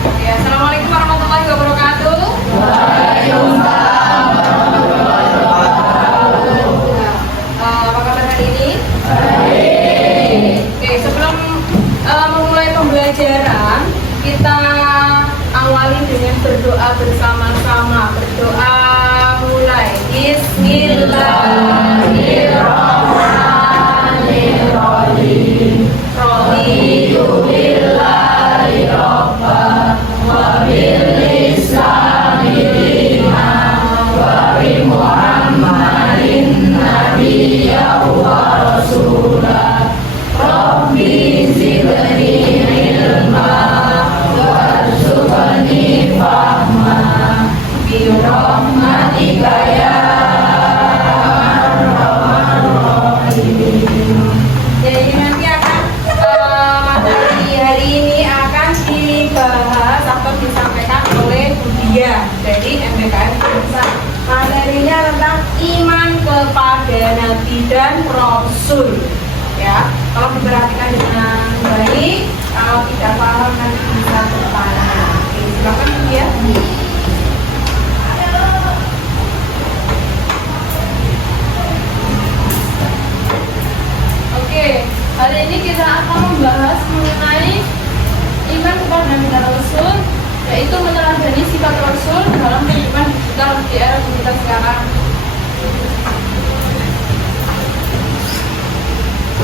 Oke, Assalamualaikum warahmatullahi wabarakatuh. Waalaikumsalam warahmatullahi wabarakatuh. Apa kabar hari ini? Baik. Oke, sebelum memulai pembelajaran, kita awali dengan berdoa bersama-sama. Berdoa mulai. Bismillahirrahmanirrahim. Raditu billahi rabban wa bil islami dinan wa bi Muhammadin nabiyyan wa rasulah. Rabbi zidni ilma warzuqni fahma bi rahmatika ya arhamar rahimin. Jadi nanti akan materi hari ini akan dibahas atau disampaikan oleh Budia dari MBKM Unesa. Materinya tentang iman kepada Nabi dan Rasul. Ya, kalau diperhatikan dengan baik, kalau tidak paham nanti bisa bertanya. Oke, silakan Budia. Oke, hari ini kita akan membahas mengenai iman kepada Nabi dan Rasul, yaitu meneladani sifat Rasul dalam kehidupan digital di era digital sekarang.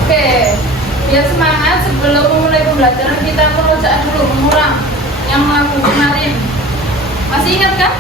Oke, biar semangat sebelum memulai pembelajaran kita merujak dulu, mengurang yang lagu kemarin. Masih ingat kan?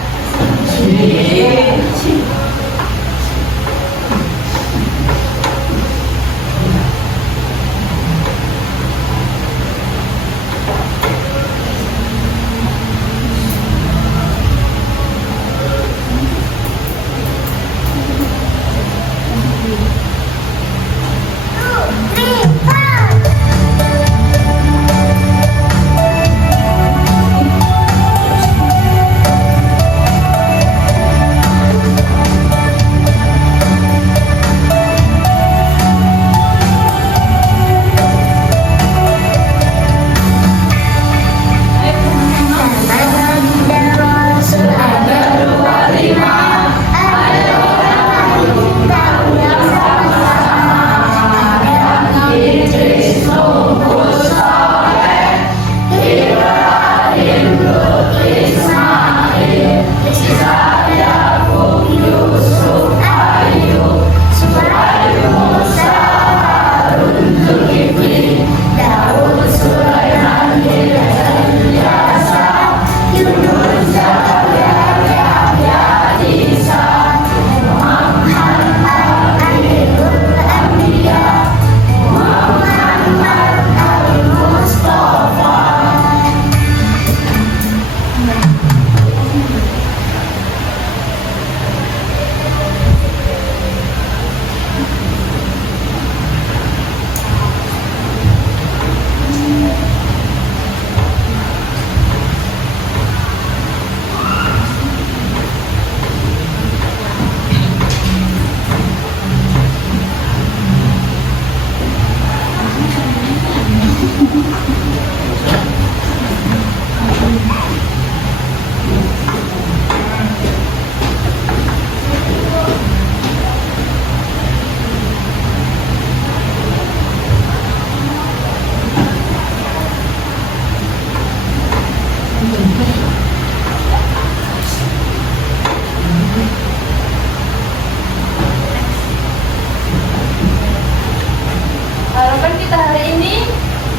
Harapan kita hari ini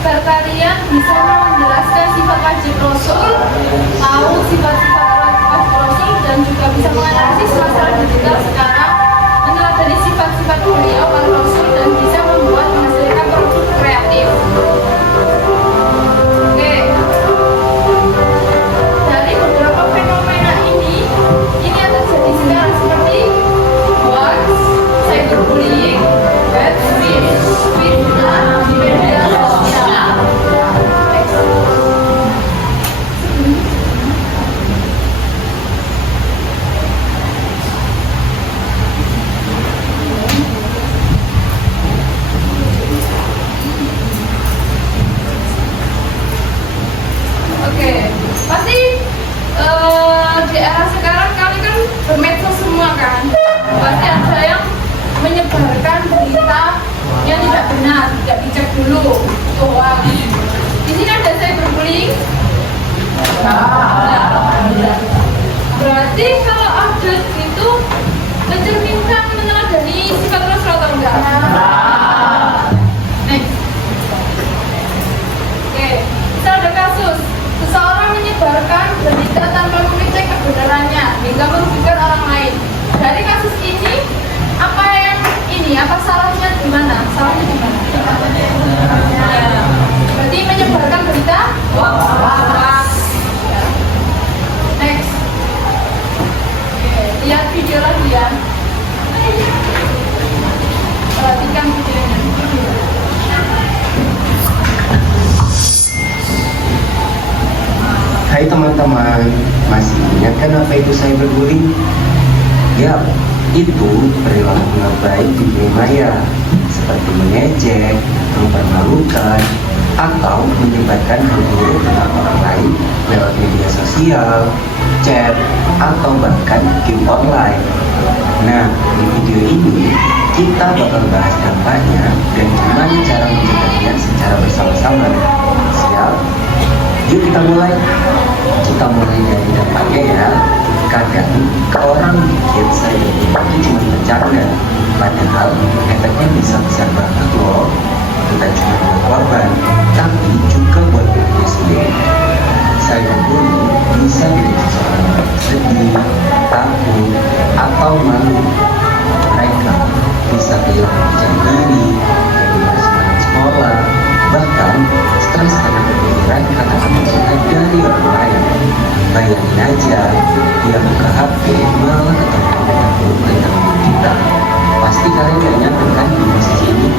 agar kalian bisa menjelaskan sifat wajib Rasul, tahu sifat-sifat wajib Rasul, dan juga bisa menganalisis masalah digital sekarang, meneladani sifat-sifat beliau para Rasul, dan bisa membuat menghasilkan produk kreatif. Oke, dari beberapa fenomena ini yang terjadi sekarang seperti hoax, cyberbullying, bad speech, fitnah di media sosial. Pasti di era sekarang kalian kan bermedsos semua kan. Pasti ada yang menyebarkan berita yang tidak benar, tidak dicek dulu. Hoax. Di sini ada cyberbullying. Berarti kalau update itu mencerminkan meneladani sifat Rasul atau enggak? Next. Oke, misal ada kasus seseorang menyebarkan berita tanpa mengecek kebenarannya hingga merugikan orang lain. Dari kasus ini, apa salahnya di mana? Salahnya di mana? Ya. Berarti menyebarkan berita hoax. Next. Oke, lihat video lagi ya. Perhatikan videonya. Hai teman-teman, masih ingat kan apa itu cyberbullying? Ya, itu perilaku nggak baik di dunia maya, seperti mengejek, mempermalukan, atau menyebarkan hal buruk tentang orang lain lewat media sosial, chat, atau bahkan game online. Nah, di video ini kita bakal bahas dampaknya dan gimana cara mencegahnya secara bersama-sama. Siap? Yuk kita mulai. Kita mulai dari dampaknya ya. Kadang orang mikir cyberbullying itu cuma bercanda, padahal efeknya bisa besar banget loh. Bukan cuma buat korban, tapi juga buat dirinya sendiri. Cyberbullying bisa bikin seseorang sedih, takut, atau malu. Mereka bisa kehilangan percaya diri, jadi malas semangat sekolah, bahkan stres karena kepikiran kata-kata curhat dari orang lain. Bayangin aja, dia buka HP malah ketemu komentar buruk tentang hidup kita. Pasti kalian gak nyangka kan di posisi ini.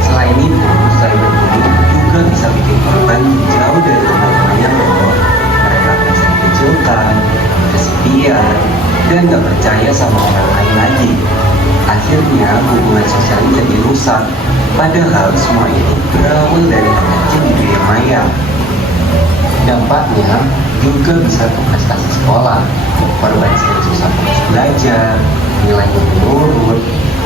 Selain itu, cyberbullying juga bisa bikin korban jauh dari teman-temannya loh. Mereka merasa dikecilkan, kesepian, dan gak percaya sama orang lain lagi. Akhirnya hubungan sosial jadi rusak. Padahal semua itu berawal dari hal kecil di dunia maya. Dampaknya juga bisa ke prestasi sekolah. Korban sering susah fokus belajar, nilainya menurun,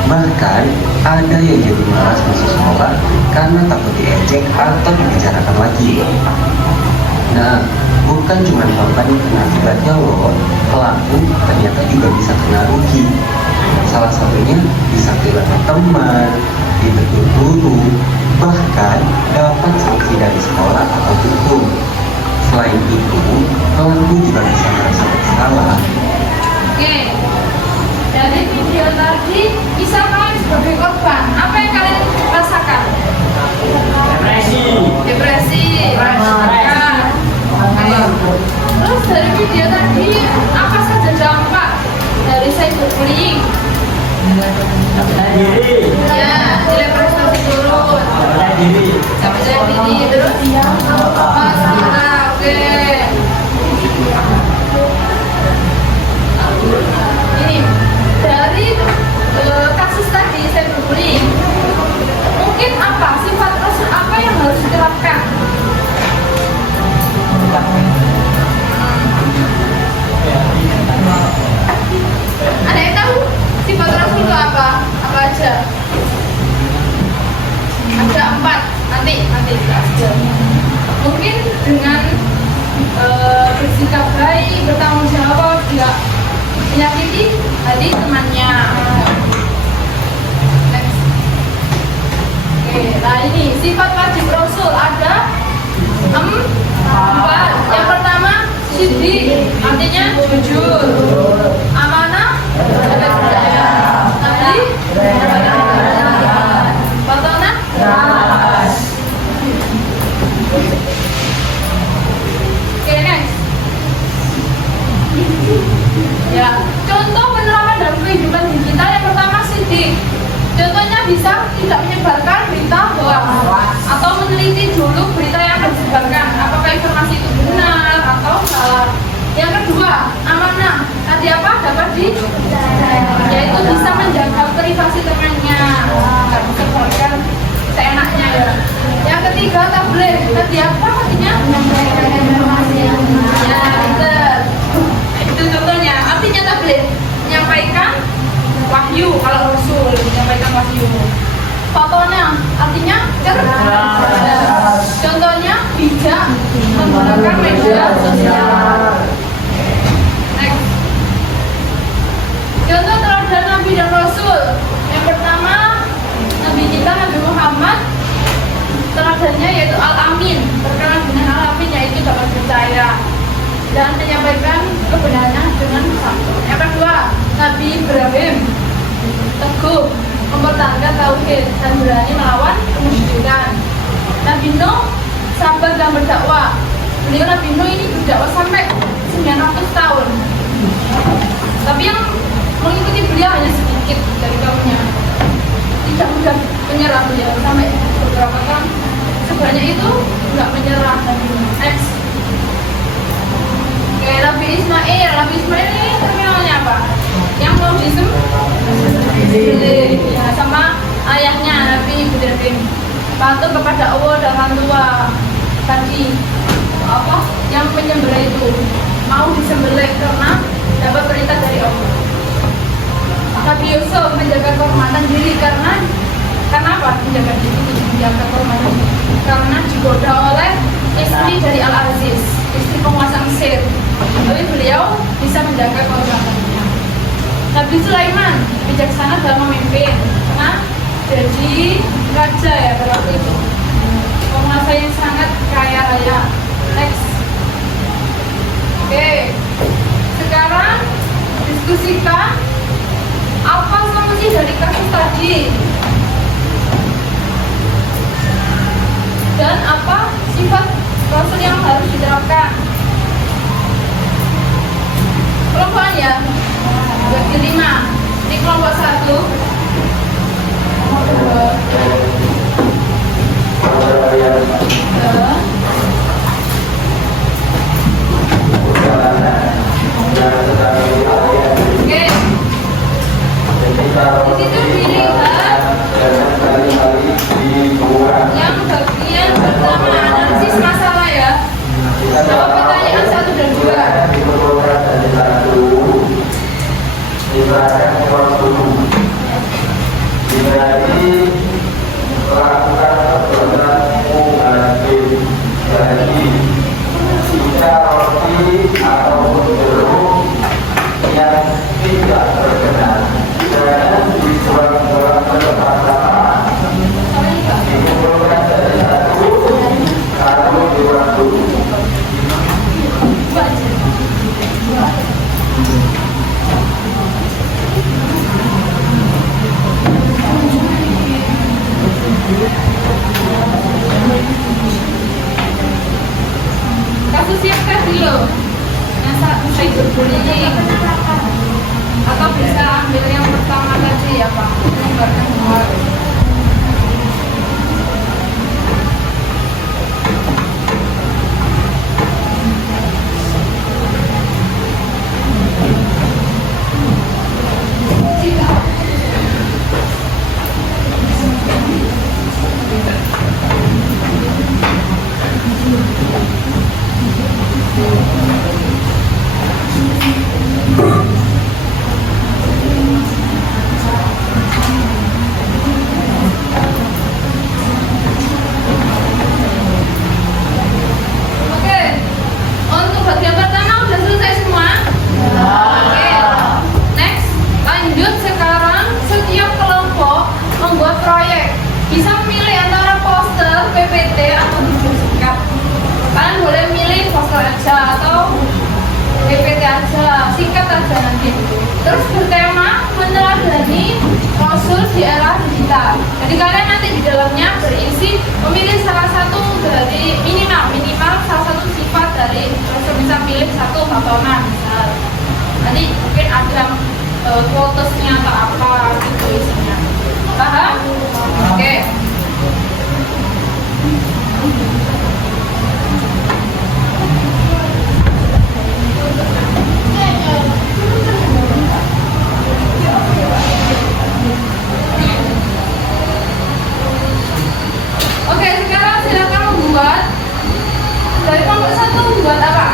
bahkan ada yang jadi malas masuk sekolah karena takut diejek atau dibicarakan lagi. Nah, bukan cuma korban yang kena akibatnya loh, pelaku ternyata juga bisa kena rugi. Salah satunya bisa kehilangan teman, ditegur guru, bahkan dapat sanksi dari sekolah atau hukum. Selain itu, pelaku juga bisa merasa bersalah. Oke, dari video tadi, bisa kalian sebagai korban, apa yang kalian rasakan? Depresi. Terus dari video tadi, apa saja dampak dari cyberbullying? Ya, nilai prestasi turun, gak percaya diri, terus masalah, oke. Ini dari kasus tadi cyberbullying, mungkin apa sifat Rasul apa yang harus diterapkan? Ada yang tahu sifat Rasul itu apa? Apa aja? Ada 4. Nanti aja. Mungkin dengan bersikap baik, bertanggung jawab, tidak menyakiti hati temannya. Next. Oke, nah ini sifat wajib Rasul ada 4. Yang pertama siddiq, artinya jujur, amanah, tadi batanah, oke, next. Ya, contoh penerapan dalam kehidupan digital yang pertama siddiq. Contohnya bisa tidak menyebarkan berita hoax atau meneliti dulu berita yang akan disebarkan apakah informasi itu benar atau salah. Yang kedua, amanah. Tadi apa? Dapat yaitu bisa menjaga privasi temannya, nggak menyebarkan seenaknya ya. Yang ketiga, tabligh. Tadi apa artinya? Menyampaikan informasi yang menggunakan media sosial. Next. Contoh teladan Nabi dan Rasul. Yang pertama, Nabi kita Nabi Muhammad, teladannya yaitu Al-Amin, terkenal dengan Al-Amin yaitu dapat percaya dan menyampaikan kebenarannya dengan santun. Yang kedua, Nabi Ibrahim, teguh, mempertahankan tauhid dan berani melawan kemusyrikan. Nabi Nuh, sabar dan berdakwah. Beliau Nabi Nuh ini berdakwah sampai 900 tahun. Tapi yang mengikuti beliau hanya sedikit dari kaumnya. Tidak mudah menyerah beliau sampai beberapa tahun. Sebanyak itu nggak menyerah Nabi Nuh. Next. Oke, Nabi Ismail. Nabi Ismail ini terkenalnya apa? Yang mau disembelih ya, sama ayahnya Nabi Ibrahim. Patuh kepada Allah dan orang tua tadi apa yang menyembelih itu mau disembelih karena dapat perintah dari Allah. Nabi Yusuf menjaga kehormatan diri karena apa? Menjaga kehormatan diri karena digoda oleh istri dari Al-Aziz, istri penguasa Mesir. Tapi beliau bisa menjaga kehormatannya. Nabi Sulaiman bijaksana dalam memimpin karena jadi raja ya pada waktu itu, penguasa yang sangat kaya raya. Next. Oke, sekarang diskusikan apa solusi dari kasus tadi dan apa sifat Rasul yang harus diterapkan. Kelompokan ya, bagi 5. Ini kelompok 1. Oke. Di situ dilihat yang bagian pertama analisis masalah ya. Jawab pertanyaan 1 dan 2. Kasus yang tadi loh, yang saya berbunyi atau bisa ambil yang pertama tadi ya Pak, menggambarkan semua. Terus bertema meneladani Rasul di era digital. Jadi kalian nanti di dalamnya berisi memilih salah satu dari minimal salah satu sifat dari Rasul, bisa pilih 1 atau 6 misal. Nanti mungkin ada quotesnya atau apa gitu isinya. Paham? Oke. Oke, sekarang silakan membuat dari kelompok 1 membuat apa?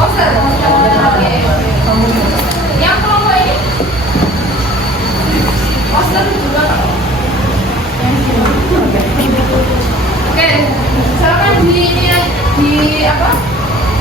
Poster. Oke. Yang kelompok ini poster juga. Oke, silakan di apa? Di poster. Oke. Oke, sekarang silakan membuat dari kelompok 1 membuat apa? Poster. Oke. Yang kelompok ini poster juga. Oke. Silakan di apa? Di poster. Oke. Silakan membuat dari kelompok 1 membuat apa? Poster. Oke. Silakan di poster. Oke. Silakan membuat dari kelompok 1 membuat apa? Poster.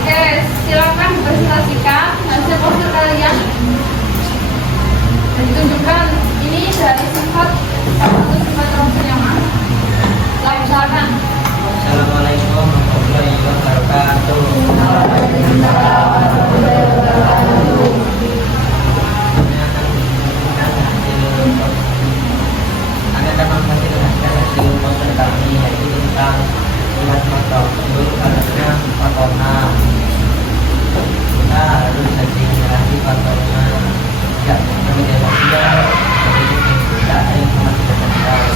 Oke, silakan presentasikan hasil poster kalian dan ditunjukkan ini dari sifat satu sifat Rasul yang mana. Silakan. Assalamualaikum warahmatullahi wabarakatuh. Anda dapat menjelaskan hasil poster kami yaitu tentang lihat motor tersebut harusnya faktornya kita harus jadi generasi faktornya ya kami tidak jadi kita informasi terbatas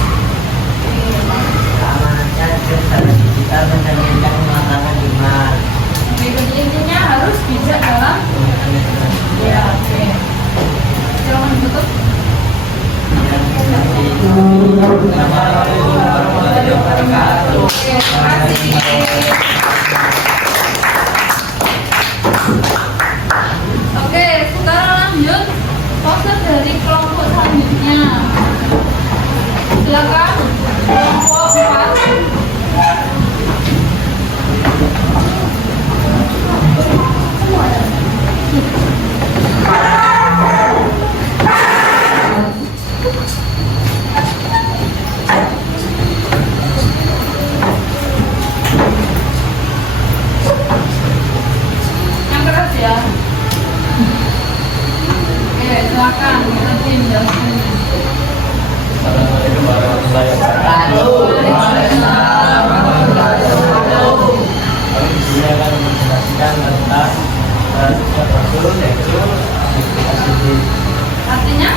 keamanannya secara digital mencerminkan kematangan iman Berikut intinya harus bijak dalam ya. Oke. Silakan tutup. Assalamualaikum warahmatullahi wabarakatuh. Oke, terima kasih. Oke, sekarang lanjut poster dari kelompok selanjutnya. Silakan kelompok 4. Yang keras ya. Oke, silakan nanti menjelaskan. Assalamualaikum warahmatullahi wabarakatuh. Kami di sini akan menjelaskan tentang sifat Rasul yaitu jujur. Artinya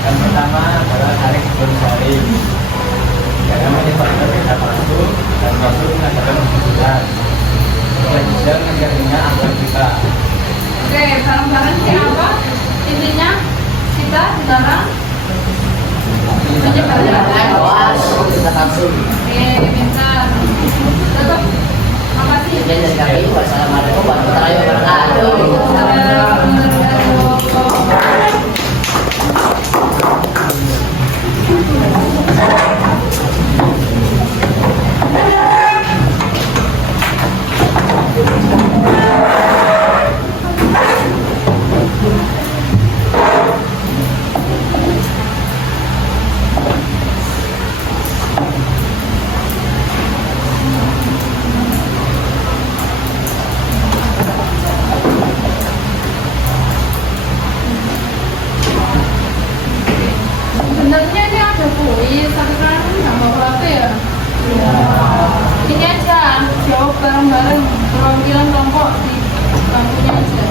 Yang pertama adalah tarik bersari. Ya, kami dipakai kita Rasul dan Rasul mengatakan kejujuran. Kejujuran menjadinya agar kita. Oke, barang-barang siapa? Intinya kita dilarang menyebarkan hoax. Oke, pintar. Tetap makasih. Wassalamualaikum warahmatullahi wabarakatuh. Sebenarnya ini ada kuis, tapi kan nggak mau apa ya. Ini aja, jawab bareng-bareng perwakilan kelompok di bangkunya aja.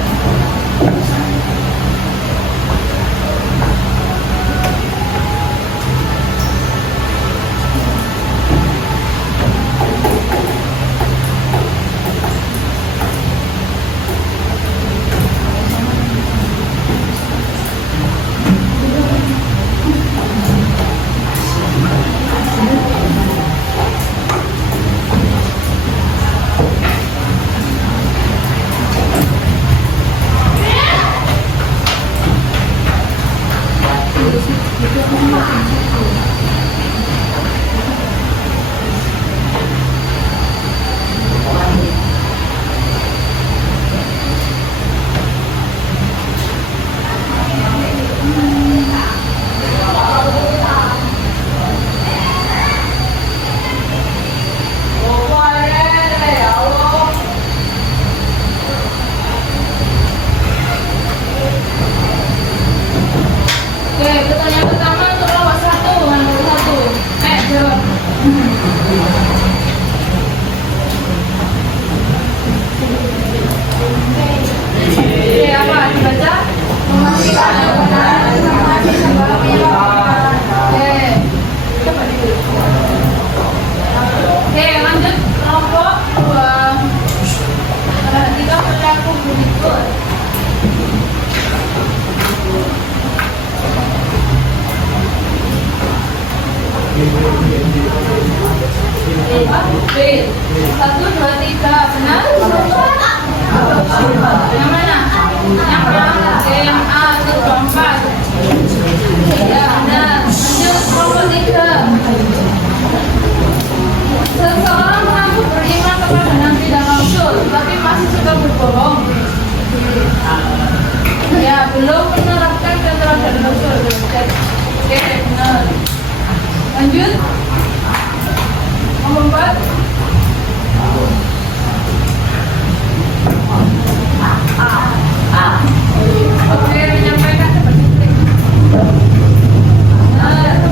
Oke, pertanyaan pertama untuk nomor 1, nomor 1. Jawab. Oke, apa? Dibaca? Oke. B. 1, 2, 3. Benar? Yang mana? Yang A. Oke, yang A. 1, 2, 4. Ya, benar. Lanjut kelompok 3. Seseorang mengaku beriman kepada Nabi dan Rasul, tapi masih suka berbohong. Ya, belum menerapkan keterangan Rasul. Oke, benar. Lanjut. Nomor 4. Oke, menyampaikan seperti itu. Benar.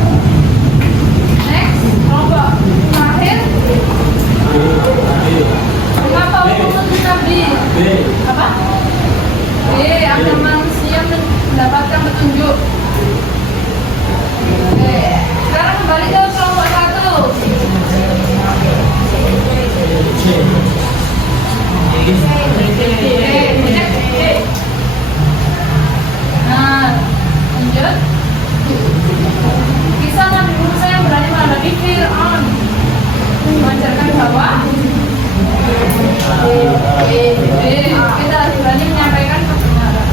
Next, kelompok terakhir. Mengapa hukum untuk Nabi? Apa? Agar manusia mendapatkan petunjuk. Oke, sekarang kembali ke kelompok 1. Nah, lanjut. Kisah Nabi Musa yang berani menghadapi Fir'aun mengajarkan bahwa kita harus berani menyampaikan kebenaran.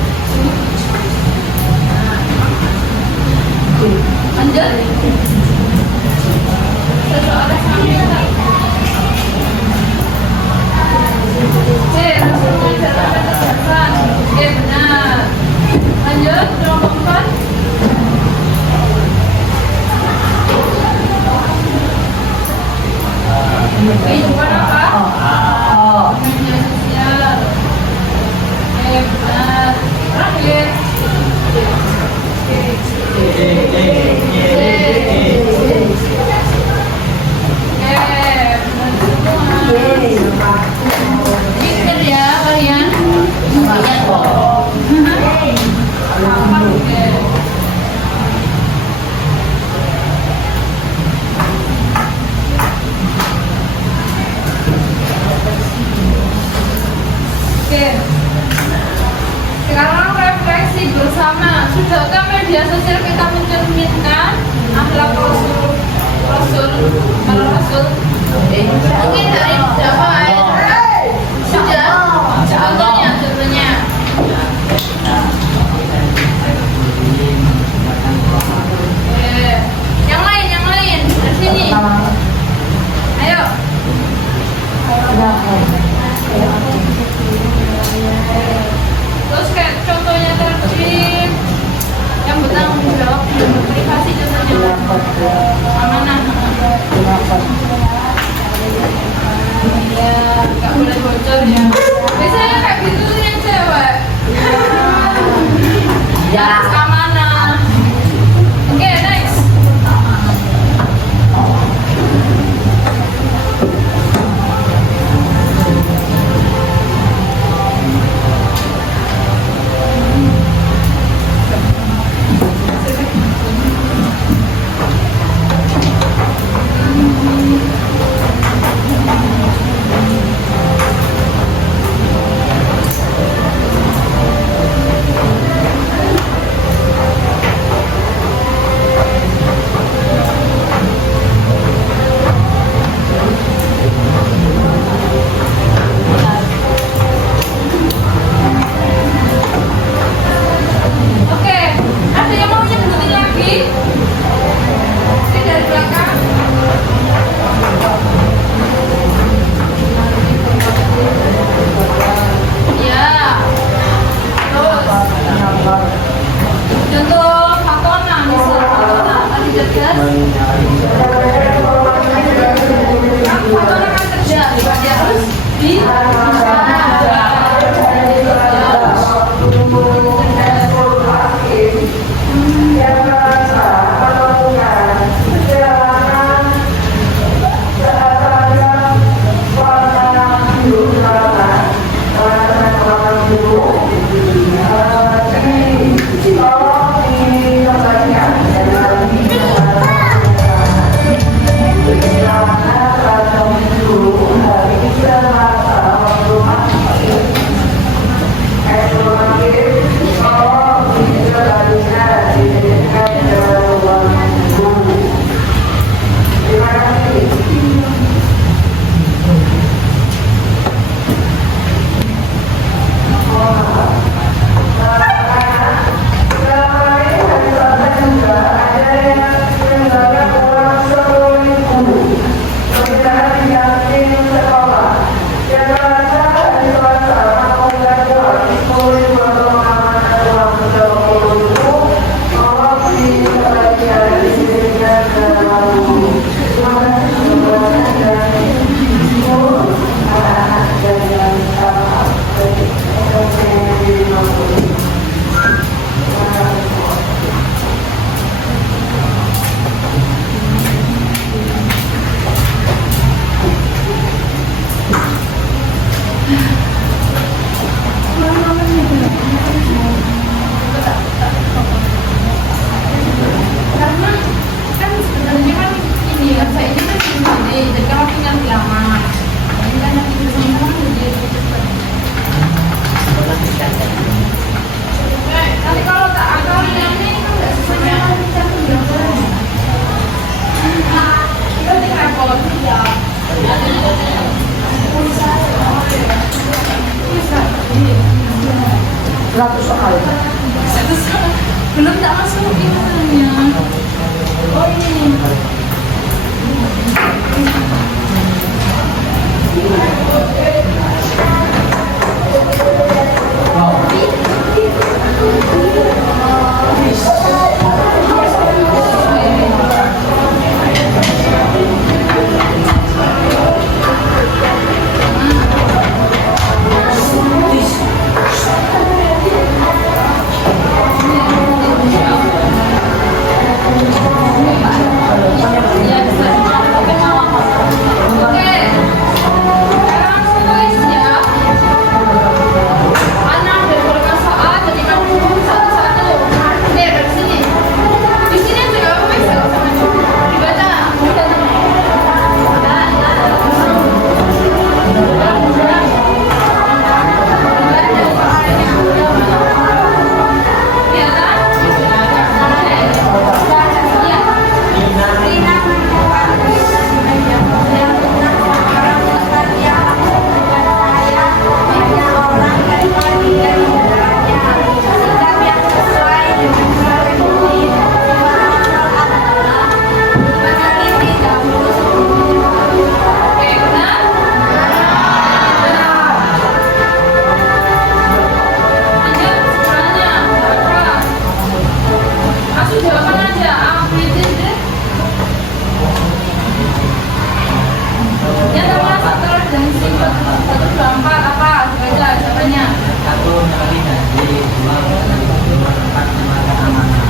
Lanjut. Seseorang meminta. Rasul mengajarkan kesabaran. Benar. Lanjut, kelompok 4. Kehidupan apa? Media sosial. Benar. Terakhir. Pinter ya kalian. Lumayan kok. Oke. Sekarang refleksi bersama. Sudahkah media sosial kita mencerminkan akhlak Rasul? Mungkin dari siapa? Sudah. Contohnya. Yang lain. Dari sini. Ayo. Terus kayak contohnya tertib, yang bertanggung jawab, yang berprivasi contohnya amanah. Ya. Belum tak masukin namanya. Oh ini.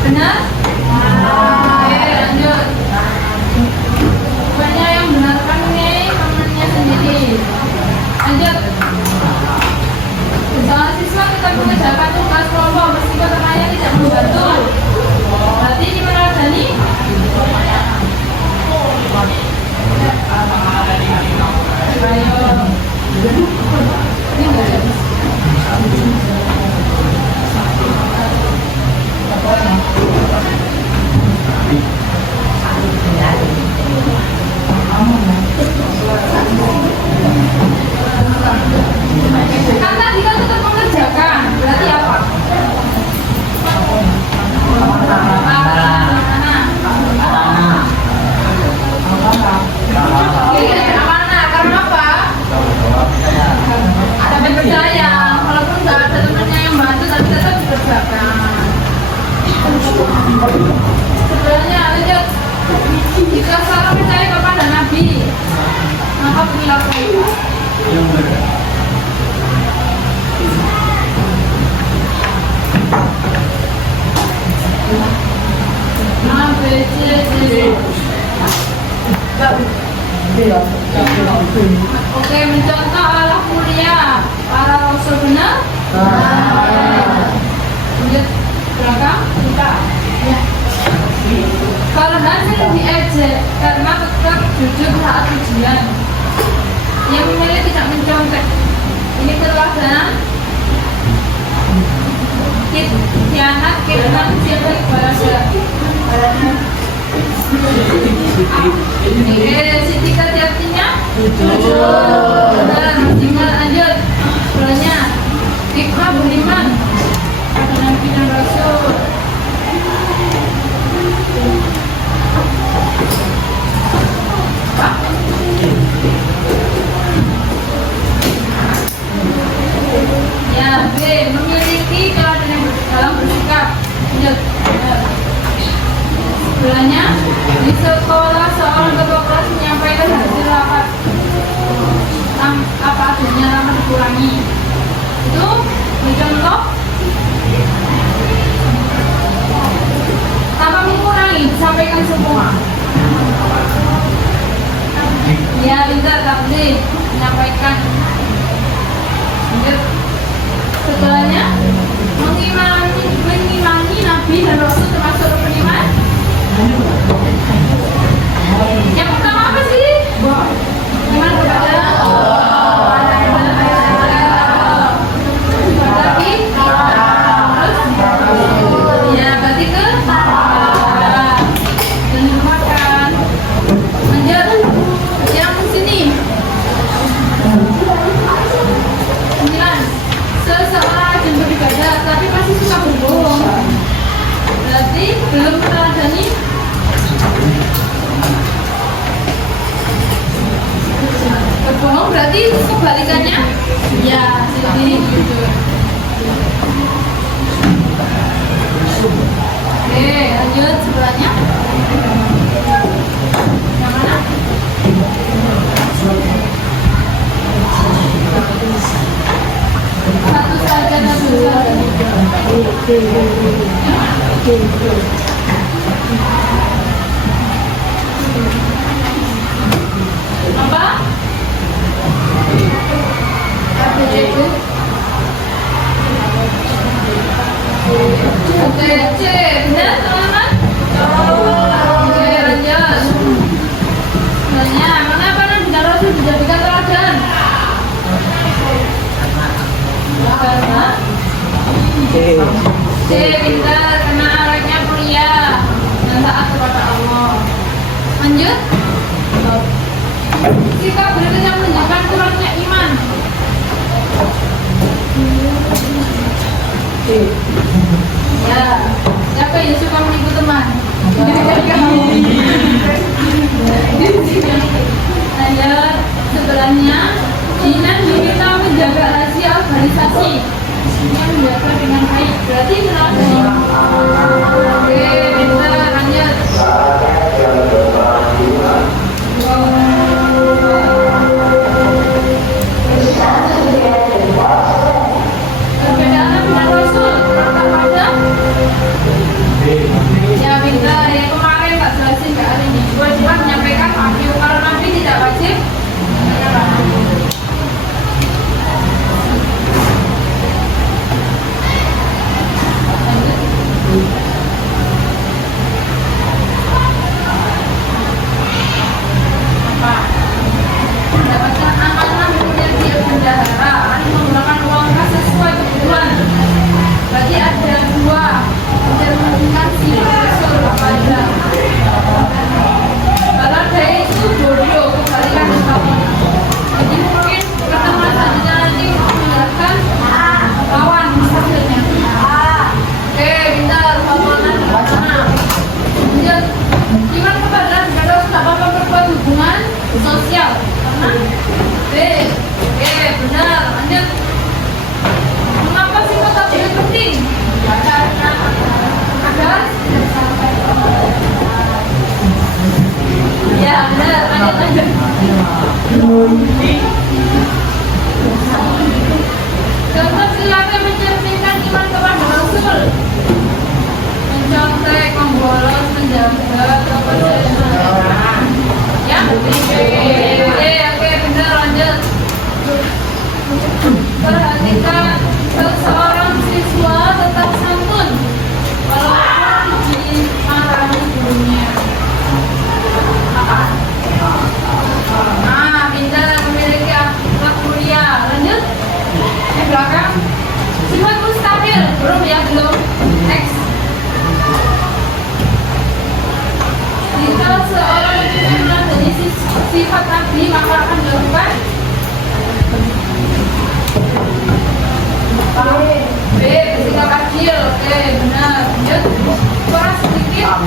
Benar? Oke, lanjut. Banyak yang benarkan nih temannya sendiri. Lanjut. Salah siswa tetap mengerjakan tugas kelompok meskipun temannya tidak membantu. Berarti di mana Dani? Ayo. Ini enggak ada. Kan tadi kan tetap mengerjakan, berarti apa? Amanah, karena apa? Dapat percaya, walaupun nggak ada temannya yang bantu, tapi tetap dikerjakan. Sebenarnya lanjut. Jika salah percaya kepada Nabi, maka perilaku A, B, C, D. Oke, mencontoh ala kuliah para rasul benar? Lanjut belakang kita. Ya. Kalau hasil diejek karena tetap jujur saat ujian, yang memilih tidak mencontek. Ini perlahan kianat kitman siapa bahasa. Si tiga artinya jujur. Dan tinggal lanjut. Selanjutnya hikmah beriman pada Nabi dan Rasul. Ya, B. Memiliki keadaan yang dalam bersikap. Lanjut. Sebelahnya, di sekolah seorang ketua kelas menyampaikan hasil rapat apa adanya tanpa dikurangi. Itu mencontoh tanpa mengurangi, disampaikan semua. Ya, tidak takdir menyampaikan. Lanjut. Setelahnya, mengimani Nabi dan Rasul termasuk rukun iman. Yang pertama apa sih? Iman kepada berarti ya berarti ke dan makan. Lanjut yang sini 9. Seseorang rajin beribadah tapi Berarti kebalikannya? Ya, sini jujur. Oke, lanjut sebelahnya. Yang mana? Satu saja dan dua. Apa? Itu. Oke, C, benar teman-teman? Oke, lanjut. Sebenarnya, mengapa Nabi Rasul dijadikan teladan? Karena C, pintar, karena anaknya kuliah dan taat kepada Allah. Lanjut. Sikap berikut yang menunjukkan kurangnya iman. Ya, siapa yang suka menipu teman? Lanjut, sebelahnya Jinan diminta menjaga rahasia organisasi yang biasa dengan baik. Berarti kenapa? Oke, bisa lanjut. Perbedaan dengan Rasul, apa ada? Ya pintar, ya kemarin tak jelasin ke hari ini. Kewajiban menyampaikan wahyu kalau Nabi tidak wajib. Mendapatkan amanah kemudian dia bendahara menggunakan uang kas sesuai kebutuhan. Berarti ada dua mencerminkan sifat Rasul kepada. Kalau ada itu bodoh kebalikan kamu. Jadi mungkin pertemuan selanjutnya nanti menjelaskan lawan hasilnya. Oke, pintar lawanan mana? Lanjut. Iman kepada negara tak apa berbuat hubungan sosial. B. Oke, benar. Lanjut. Mengapa sifat tadi penting? Agar ya, benar. Lanjut. Contoh silakan mencerminkan iman kepada Rasul. Mencontek, membolos, menjaga, kepercayaan. Ya, oke, benar. Lanjut. Perhatikan, seorang siswa tetap santun walaupun dimarahi gurunya. Nah, pintar memiliki akhlak mulia. Lanjut. Di belakang. Sifat mustahil. Belum ya, belum. Next. Jika seorang turunan dari sifat Nabi, maka akan dilakukan B. Bersikap adil. Oke, benar. Lanjut. Suara sedikit.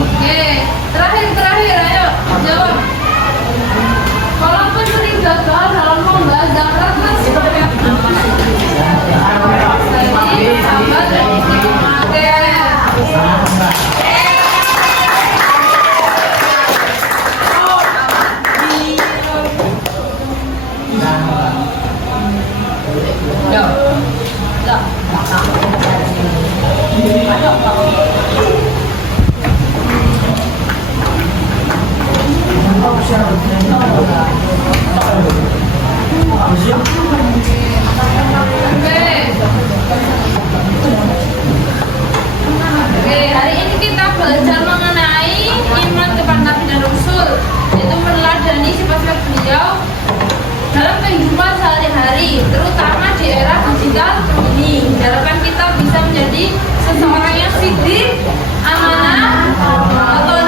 Oke, terakhir, ayo jawab. Walaupun sering gagal dalam lomba, janganlah seperti apa. Jadi, sahabat dan istiqomah. Oke, hari ini kita belajar mengenai iman kepada Nabi dan Rasul, yaitu meneladani sifat-sifat beliau dalam kehidupan sehari-hari, terutama di era digital ini. Diharapkan kita bisa menjadi seseorang yang siddiq, amanah, atau